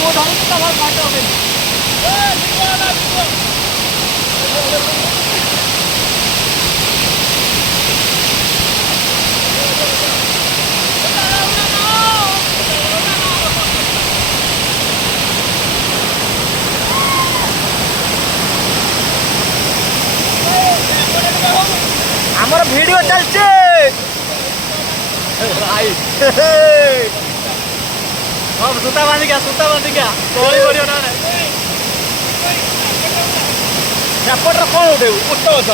ମୁଁ ଧରୁଛି ତମର କାଟ ହବନି। ଆମର ଭିଡିଓ ଚାଲିଛି। ହଁ ସୂତା ବାନ୍ଧିକା ତଳି ପଡ଼ିବ ନା। ସେପଟରେ କ'ଣ ଉଠେଇବୁ? ଓଟ ଗଛ